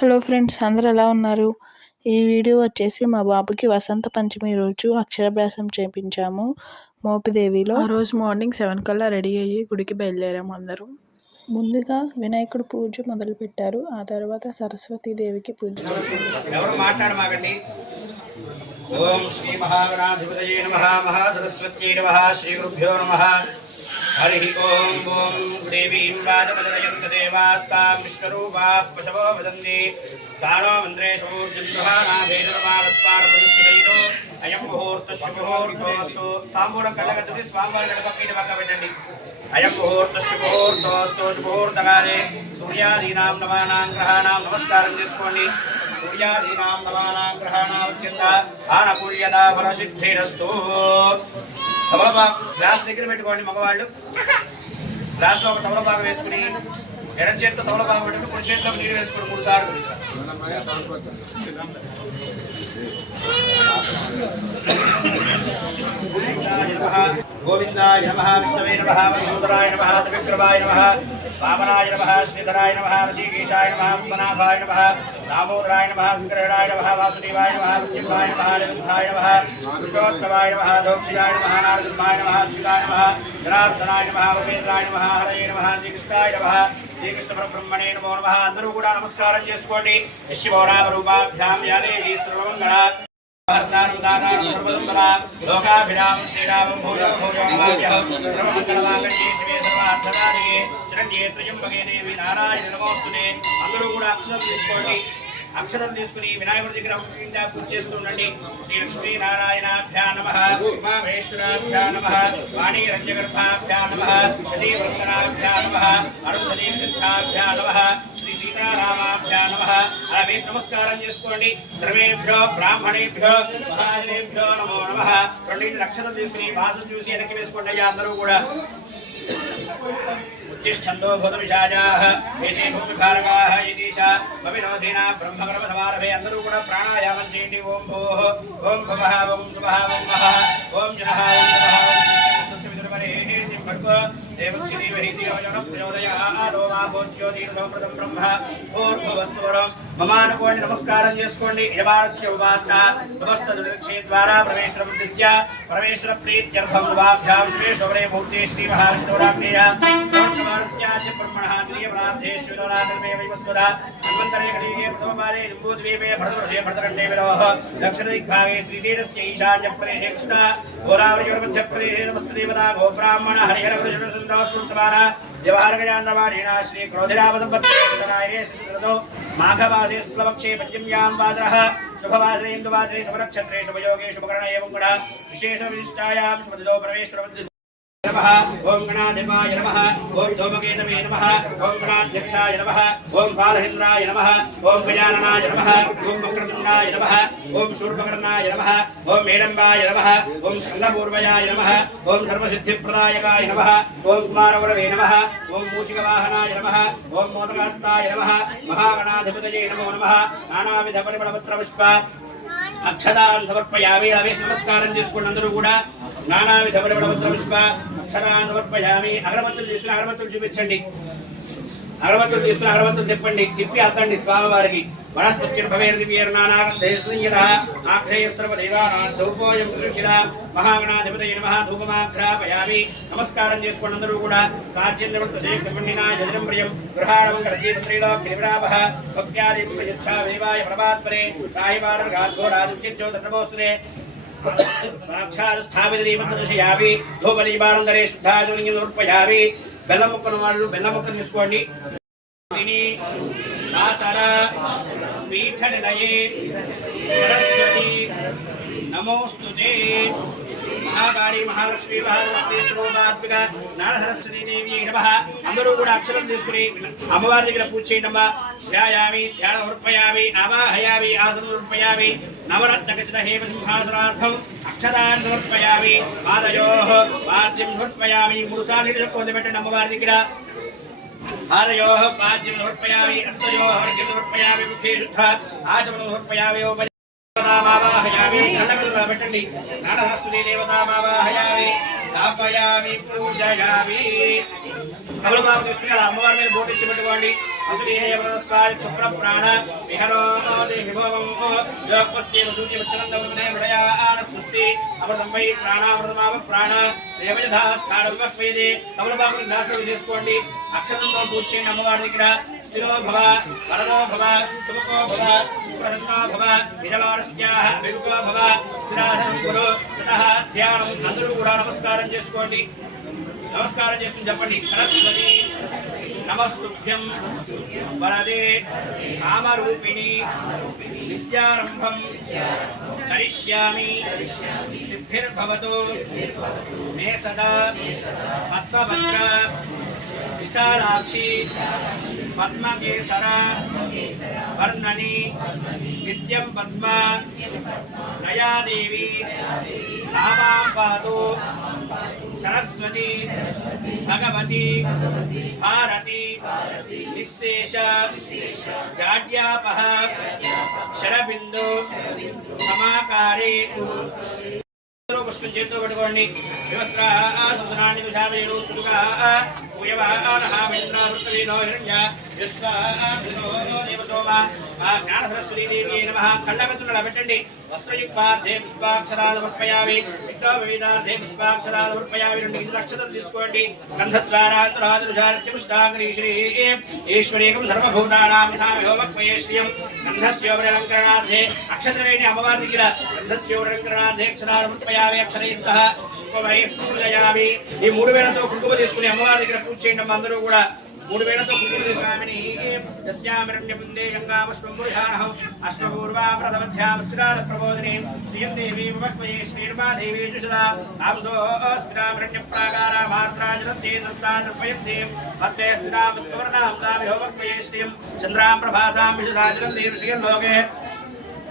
Hello friends, అందరూ ఎలా ఉన్నారు? ఈ వీడియో వచ్చేసి మా బాబుకి వసంత పంచమి రోజు అక్షరాభ్యాసం చేయించాము మోపిదేవిలో. ఆ రోజు మార్నింగ్ 7 కల్లా రెడీ అయ్యి గుడికి బయలుదేరాము అందరం. ముందుగా వినాయకుడు పూజ మొదలుపెట్టారు. ఆ తర్వాత సరస్వతీదేవికి పూజ చేశారు. ఓం శ్రీ మహాగణాధిపతయే నమః మహాసరస్వత్యై నమః శ్రీ గురుభ్యో నమః హరి ఓం ఓం దేవీం రాజపదయంత దేవాస్తాం విశ్వరూపా పశవో వదంతి సానో మంత్రేశూర్జుర్భానాభేనుర్మానస్పారపదుష్కృతైతో అయం ముహూర్త శుభముహూర్తోస్తు తాంబూలం కళ్ళగద్దుని స్వామివారి గడపపీఠ పక్క పెట్టండి. అయం ముహూర్త శుభముహూర్తోస్తు శుభముహూర్తకాలే సూర్యాదీనాం నవానాం గ్రహాణాం నమస్కారం చేసుకోండి. సూర్యాదీనాం నవానాం గ్రహాణాత్యంత ఆనపూర్యదా ఫలసిద్ధిరస్తు. గ్లాస్ దగ్గర పెట్టుకోండి. మగవాళ్ళు గ్లాస్లో ఒక తమలపాకు వేసుకుని ఎడం చేతితో తమలపాకు పెట్టుకుని కుడి చేతిలో నీరు వేసుకుని 3 సార్లు. గోవిందాయ నమః విష్ణవే నమః మధుసూదనాయ నమః త్రివిక్రమాయ నమః వామనాయ నమః శ్రీధరాయ నమః ఋషికేశాయ నమః పద్మనాభాయ నమః దామోదరాయ నమః శంకరాయ నమః వాసుదేవాయ నమః విద్యుద్ధాయ నమః నిరుద్ధాయ నమః పురుషోత్తమాయ నమః దోక్షియాయ నమః నారదుమాయ నమః అచ్యుతాయ నమః జనార్దనాయ నమః ఉపేంద్రాయ నమః హరయే నమః శ్రీకృష్ణాయ నమః శ్రీకృష్ణ పరబ్రహ్మణే నమో నమః. అందరూ కూడా నమస్కారం చేసుకోండి. శివరామ రూపాభ్యాం యాలే సర్వమంగళ లోకాభిరామ శ్రీరామం భూయో భూయో సర్వమంగళమాంగళ్యే శివే సర్వార్థదాయకే శరణ్యే త్రయంబకే దేవి నారాయణ నమోస్తుతే. అందరూ కూడా అక్షరం తీసుకోండి. అక్షరం తీసుకుని వినాయకుడి దగ్గర పూజ చేస్తుండండి. శ్రీ లక్ష్మీ నారాయణాభ్యా నమః ఉమామహేశ్వరాభ్యా నమః వాణీరంజగర్భాభ్యా నమః యతీవర్ధనాభ్యా నమః అరుంధతీకృష్ణాభ్యా నమః శ్రీ సీతారామాభ్యా నమః. అలా వేసి నమస్కారం చేసుకోండి. సర్వేభ్యో బ్రాహ్మణేభ్యో మహాజనేభ్యో నమో నమః. 2 అక్షరం తీసుకుని వాసం చూసి వెనక్కి వేసుకోండి. అయ్యా అందరూ కూడా ఉత్తిష్టందో భూతవిషాజాః ఏతే భూమిభారకాః యదీశా కవినోధీనా బ్రహ్మకర్మసమారభే. అందరూ కూడా ప్రాణాయామం చేయండి. ఓం భూః ఓం భువః ఓం సువః ఓం మహః ఓం జనః ఓం తపః ఓం తత్సవితుర్వరేణ్యం భర్గో దేవస్య ధీమహి ధియో యో ప్రచోదయాత్. ఓం ఆపోజ్యో దీర్ఘోపృతం బ్రహ్మ భూర్భువస్సువరం మమానుకోండి. నమస్కారం చేసుకోండి. యజమానస్య ఉపాసన సమస్త దుర్లక్ష్య ద్వారా పరమేశ్వర బుద్ధిస్య పరమేశ్వర ప్రీత్యర్థం శుభాభ్యాం శుభేశ్వరే మూర్తి శ్రీ మహావిష్ణురాజ్ఞేయ బ్రహ్మణస్యాస్య బ్రహ్మణః ద్వితీయప్రార్థేశ్వరాధర్మే వైవస్వదా అన్వంతరే కళీయే ప్రథమపారే జంబూద్వీపే భరతవర్షే భరతఖండే విలోః దక్షిణదిగ్భాగే శ్రీశైలస్య ఈశాన్య ప్రదేశే కృష్ణ గోదావరియోర్ మధ్యప్రదేశే సమస్తదేవతా గోబ్రాహ్మణ హరిహరవృషభసందాస్ఫూర్తమాన వ్యవహారగజాన్నవాడేన శ్రీ క్రోధిరామసంపత్తే మాఘమాసే శుక్లపక్షే పంచమ్యాం వాసరః శుభవాసరే ఇందువాసరే శుభనక్షత్రే శుభయోగే శుభకరణ ఏవం గుణ విశేష విశిష్టాయాం శుభదిదో పరమేశ్వర నమః. ఓం గణాధిపాయ నమః ఓం ధూమకేతవే నమః ఓం గణాధ్యక్షాయ నమః ఓం బాలహింద్రాయ నమః ఓం గజాననాయ నమః ఓం వక్రతుండాయ నమః ఓం శూర్పకర్ణాయ నమః ఓం మేడంబాయ నమః ఓం స్కందపూర్వయాయ నమః ఓం సర్వసిద్ధిప్రదాయకాయ నమః ఓం కుమారవరవే నమః ఓం మూషికవాహనాయ నమః ఓం మోదకాస్తాయ నమః మహాగణాధిపతయే నమో నమః. నానావిధ పరిమళపత్ర పుష్ప అక్షతాన్ సమర్పయామి. అవేసి నమస్కారం చేసుకోండి. అందరూ కూడా నానావిధ పరిమళపత్ర పుష్ప అక్షతాన్ సమర్పయామి. అగరబత్తులు తీసుకుని అగరబత్తులు చూపించండి. అగరబత్తులు తీసుకుని అగరబత్తులు తిప్పండి. తిప్పి అద్దండి స్వామివారికి. మహాగణాధిపతయే నమః. ధూపమాఘ్రాపయామి. నమస్కారం చేసుకోండి. అందరూ కూడా సాధ్యం నివృత్తిం గృహాణమంగళీపత్రీలోక్లివిరామః భక్త్యాదిం ప్రయచ్ఛావేవాయ పరమాత్మనే రాహివారఘాద్ఘోరాదిత్యోతనమోస్తుతే. సాక్షాత్స్థాపితీపదర్శయామి. ధూపదీపానందరే శుద్ధాచమలింగం సమర్పయామి. బెల్లం ముక్కను వాళ్ళు బెల్లం ముక్కను తీసుకోండి. పీఠనిలయే సరస్వతి నమోస్తుతే. మహాకాళీ మహాలక్ష్మీ మహాసరస్వతి స్వరూపాత్మిక నాడ సరస్వతీ దేవి నమః. అందరూ కూడా అక్షరం తీసుకుని అమ్మవారి దగ్గర పూజ చేయండి. ధ్యాయామి ధ్యాన సమర్పయామి ఆవాహయామి ఆసనం సమర్పయామి. నవరత్నఖచిత హేమ సింహాసనార్థం అక్షతాన్ సమర్పయామి. పాదయోః పాద్యం సమర్పయామి. 3 సార్లు నీళ్ళు పెట్టండి అమ్మవారి దగ్గర. పాదయోః పాద్యం సమర్పయామి. హస్తయోః అర్ఘ్యం సమర్పయామి. ముఖే శుద్ధ ఆచమనం సమర్పయామి. దేవతామావాహయామి. కళ్ళకదులా పెట్టండి. నాడహస్సుని దేవతామావాహయామి. స్థాపయామి పూజయామి. తమలపాకు తీసుకుని అలా అమ్మవారి మీద బోటించి పెట్టుకోండి. असुरीयवरस्ताय क्षुप्रप्राण विहरो देहिभोमं योगपस्येव सूर्यवच्चनन्दवने मृडयान स्वस्ति अमृतं वै प्राणामृतमाव प्राण देवजधा స్థానవిమక్వేది తమలపాకుని నాశనం చేసుకోండి అక్షరంతో కూర్చొని అమ్మవారి దగ్గర స్థిరో భవ వరదో భవ సుముఖో భవ ప్రసన్నో భవ యజమానస్యాః విముఖో భవ స్థిరాసనం కురు తతః ధ్యానం అందరూ కూడా నమస్కారం చేసుకోండి నమస్కారం చేసుకుని చెప్పండి సరస్వతి నమస్తుభ్యం వరదే కామరూపిణి విద్యారంభం కరిష్యామి సిద్ధిర్భవతు మే సదా పద్మభద్ర విశాలాక్షి పద్మకేసర వర్ణని నిత్యం పద్మ నయాదేవి సామాం పాతు సరస్వతి భగవతి భారతి నిశ్శేష జాడ్యాపహ శరబిందు సమాకారే పుష్పం చేతితో పట్టుకోండి వివస్త్రాన్ని విషామేరు సుగా పూయవానహామింద్రవృత్తవీనో హిరణ్య విశ్వాసోమ జ్ఞాన సరస్వతీ దేవి నమ కళ్ళగత్తులు పెట్టండి వస్త్రయుక్తార్థే పుష్పాక్షరాలు సమర్పయామి ఇంట్లో వివిధార్థే పుష్పాక్షరాలు సమర్పయామి 2 అక్షతలు తీసుకోండి గంధద్వారాతురాదుషార్త్యపుష్టాంగరీ శ్రీ ఈశ్వరీకం సర్వభూతానాం యథామిహోమక్మయే శ్రియం గంధస్యోపరిలంకరణార్థే అక్షతవేణి అమ్మవారి దగ్గర గంధస్యోపరిలంకరణార్థే అక్షరాలు సమర్పయామి అక్షరై సహ పూజయామి ఈ 3 వేలతో కుంకుమ తీసుకుని అమ్మవారి దగ్గర పూజ చేయండి అందరూ కూడా 3 వేలతో కుంకుమ తీసుకుని యస్యామిరణ్యపుందే గంగాపుష్పం పురుషానహం అశ్వపూర్వామృతమధ్యామృతకార ప్రబోధిని శ్రీయం దేవీ విమక్మయే శ్రీర్మాదేవీ జుషదా తాంసో స్మితామరణ్యప్రాకారామార్ద్రాజలంతే నృత్తాన్పయంతే భక్తే స్మితాముత్వర్ణాం తామిహోమక్మయే శ్రీయం చంద్రాం ప్రభాసాం విషసాజలంతే శ్రీయం లోకే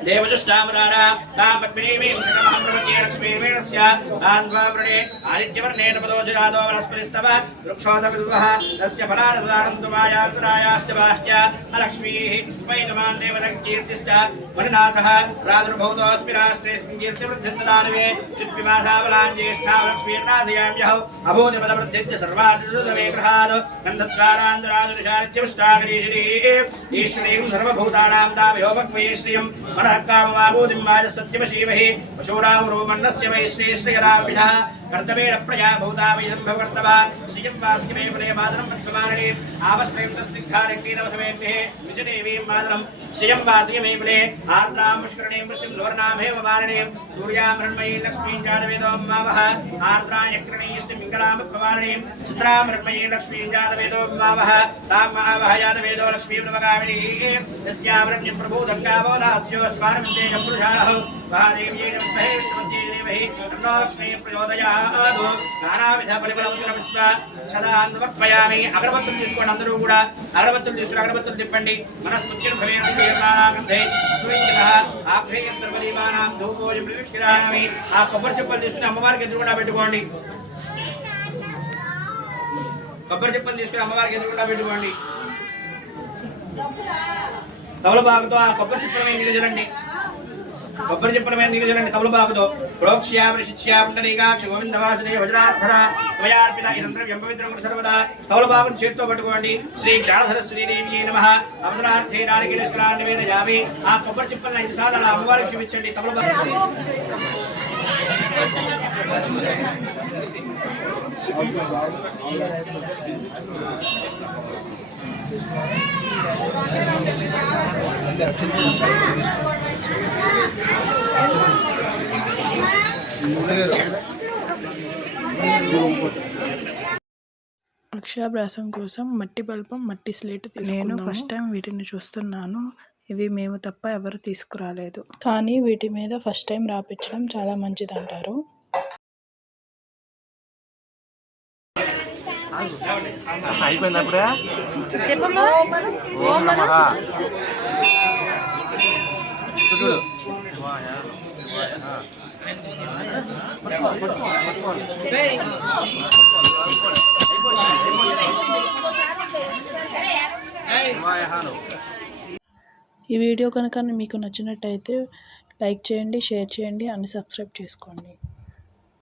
देवजुष्टामदारा तां पद्मिनीमीं शतमहं प्रपद्ये लक्ष्मीर्वेणस्य तान्वावृणे आदित्यवर्णेन पदोजयादो वनस्पतिस्तव वृक्षोदविद्वः तस्य फलादुदानं तुमायान्तरायास्य बाह्या अलक्ष्मीः वैनमान् देवलकीर्तिश्च मणिनासः प्रादुर्भूतोऽस्मि राष्ट्रेऽस्मिन् कीर्तिवृद्धिर्ददानवे चित्पिपासाबलाञ्ज्येष्ठा लक्ष्मीर्नाशयाम्यहौ अभूतिपदवृद्धिश्च सर्वाद्रुतमे गृहात् गन्धद्वारान्तराजुषाच्यपुष्टाकरीश्रीः ईश्वरीं सर्वभूतानां तामिहोमक्मये श्रियं कामवाबूदिं वाज सत्यमशीमहि पशूरामरूमन्नस्य वै श्रीश्रीयदाविधः कर्तवेण प्रजा भूता वै सम्भवकर्तवा श्रियं वास्किमे पुने मातरं पद्ममालिनी आवश्रयं तस्निग्धारण्डीतवसमेभ्यः विजदेवीं मातरं श्रियं वास्किमे पुने आर्द्रां पुष्करणीं पुष्टिं सुवर्णामेव मालिनीं सूर्यां मृण्मयीं लक्ष्मीं जातवेदों मावः आर्द्रां यक्रणीष्टिं मिङ्गलां पद्ममालिनीं चित्रां मृण्मयीं लक्ष्मीं जातवेदों मावः तां मावः जातवेदो लक्ष्मीं प्रभगामिनी यस्यावरण्यं प्रभूतं गावोदास्यो स्वारमन्ते पुरुषाः महादेव्यै नमः स्तुत्यै देवहि तन्नो लक्ष्मी प्रचोदयात् नानाविध परिमళముద్రవిశ్వ సదాన్ సమర్పయామి అగరబత్తులు తీసుకోండి అందరూ కూడా అగరబత్తులు తీసుకుని అగరబత్తులు తిప్పండి మనస్మృత్యుర్భవేణ తీర్ణానాగంధే సువించితః ఆగ్నేయ సర్వదీపానాం ధూపోయం ప్రతిష్ఠితామి ఆ కొబ్బరి చెప్పులు తీసుకుని అమ్మవారికి ఎదురుగుండా పెట్టుకోండి కొబ్బరి చెప్పులు తీసుకుని అమ్మవారికి ఎదురుగుండా పెట్టుకోండి తమలపాకుతో ఆ కొబ్బరి చెప్పుల మీద నిలజరండి కొబ్బరి చెప్పుల మీద నిలజరండి తమలపాకుతో ప్రోక్ష్యామి శిష్యాపుండరీకాక్షి గోవిందవాసుదేవ భజనార్పణ త్వయార్పిత ఇదంద్రవ్యం పవిత్రం సర్వదా తమలపాకుని చేతితో పట్టుకోండి శ్రీ జ్ఞాన సరస్వతీ దేవి నమః అవసరార్థే నారికేళ నిష్కలాన్ని నివేదయామి ఆ కొబ్బరి చెప్పులను 5 సార్లు అలా అమ్మవారికి చూపించండి తమలపాకు అక్షరాభ్యాసం కోసం మట్టి బల్పం మట్టి స్లేట్ నేను ఫస్ట్ టైం వీటిని చూస్తున్నాను. ఇవి మేము తప్ప ఎవరు తీసుకురాలేదు, కానీ వీటి మీద ఫస్ట్ టైం రాపించడం చాలా మంచిదంటారు. అయిపోయినప్పుడే చూడు ఈ వీడియో కనుక మీకు నచ్చినట్టయితే లైక్ చేయండి, షేర్ చేయండి, సబ్స్క్రైబ్ చేసుకోండి.